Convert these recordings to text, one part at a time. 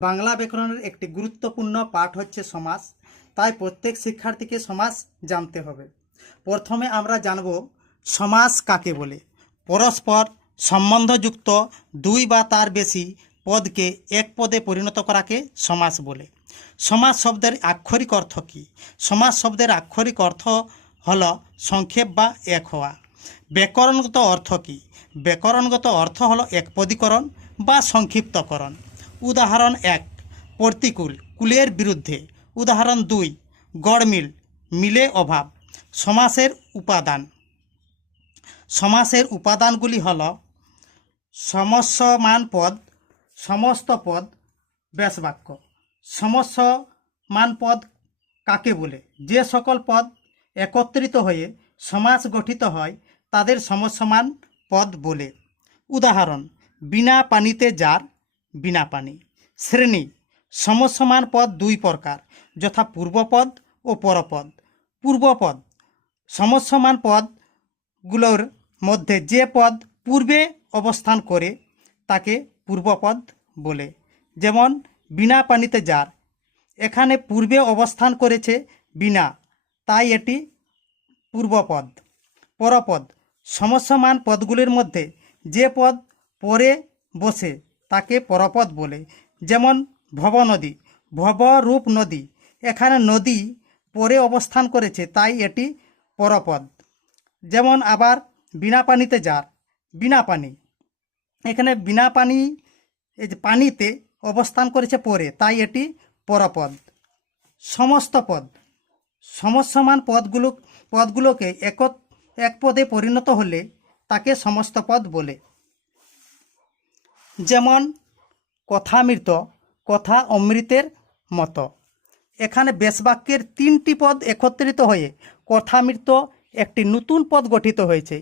বাংলা ব্যাকরণের একটি গুরুত্বপূর্ণ পাঠ হচ্ছে সমাস। তাই প্রত্যেক শিক্ষার্থীকে সমাস জানতে হবে। প্রথমে আমরা জানব সমাস কাকে বলে। পরস্পর সম্বন্ধযুক্ত দুই বা তার বেশি পদকে এক পদে পরিণত করাকে সমাস বলে। সমাস শব্দের আক্ষরিক অর্থ কী? সমাস শব্দের আক্ষরিক অর্থ হল সংক্ষেপ বা এক হওয়া। ব্যাকরণগত অর্থ কী? ব্যাকরণগত অর্থ হল একপদীকরণ বা সংক্ষিপ্তকরণ। উদাহরণ 1, প্রতিকূল, কুলের বিরুদ্ধে। উদাহরণ 2, গড়মিল, মিলে অভাব। সমাসের উপাদান। সমাসের উপাদানগুলি হল সমস্যমান পদ, সমস্ত পদ, ব্যাসবাক্য। সমস্যমান পদ কাকে বলে? যে সকল পদ একত্রিত হয়ে সমাস গঠিত হয় তাদের সমস্যমান পদ বলে। উদাহরণ: বিনা পানিতে যার, বিনা পানি। শ্রেণী: সমস্যমান পদ দুই প্রকার, যথা পূর্বপদ ও পরপদ। পূর্বপদ: সমস্যমান পদগুলোর মধ্যে যে পদ পূর্বে অবস্থান করে তাকে পূর্বপদ বলে। যেমন বিনা পানিতে যার, এখানে পূর্বে অবস্থান করেছে বিনা, তাই এটি পূর্বপদ। পরপদ: সমস্যমান পদগুলির মধ্যে যে পদ পরে বসে তাকে পরপদ বলে। যেমন ভবনদী, ভবরূপ নদী, এখানে নদী পরে অবস্থান করেছে তাই এটি পরপদ। যেমন আবার বিনা পানিতে যার, বিনা পানি, এখানে বিনা পানি, এই যে পানিতে অবস্থান করেছে পরে, তাই এটি পরপদ। সমস্ত পদ: সমস্যমান পদগুলোকে এক পদে পরিণত হলে তাকে সমস্ত পদ বলে। যেমন কথামৃত, কথা অমৃতের মতো। এখানে বেশবাক্যের 3টি পদ একত্রিত হয়ে কথামৃত একটি নতুন পদ গঠিত হয়েছে।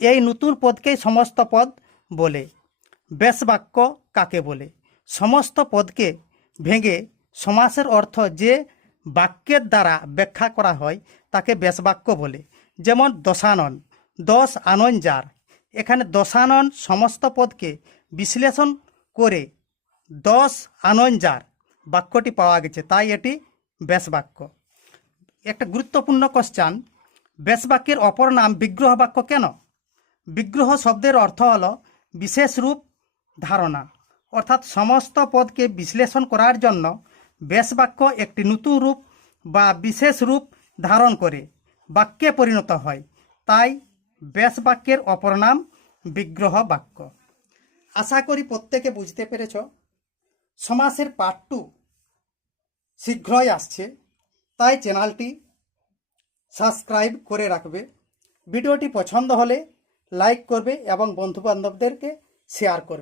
এই নতুন পদকেই সমস্ত পদ বলে। বেশবাক্য কাকে বলে? সমস্ত পদকে ভেঙে সমাসের অর্থ যে বাক্যের দ্বারা ব্যাখ্যা করা হয় তাকে বেশবাক্য বলে। যেমন দশানন, দশ আনন যার, এখানে দশানন সমস্ত পদকে বিশ্লেষণ করে 10 আনন যার বাক্যটি পাওয়া গেছে, তাই এটি বেশবাক্য। একটা গুরুত্বপূর্ণ কোশ্চেন: বেশবাক্যের অপর নাম বিগ্রহ বাক্য কেন? বিগ্রহ শব্দের অর্থ হল বিশেষ রূপ ধারণা, অর্থাৎ সমস্ত পদকে বিশ্লেষণ করার জন্য বেশবাক্য একটি নতুন রূপ বা বিশেষ রূপ ধারণ করে বাক্যে পরিণত হয়, তাই বেশবাক্যের অপর নাম বিগ্রহ বাক্য। আশা করি প্রত্যেকে বুঝতে পেরেছ। সমাসের পার্ট 2 শীঘ্রই আসছে, তাই চ্যানেলটি সাবস্ক্রাইব করে রাখবে। ভিডিওটি পছন্দ হলে লাইক করবে এবং বন্ধুবান্ধবদেরকে শেয়ার করবে।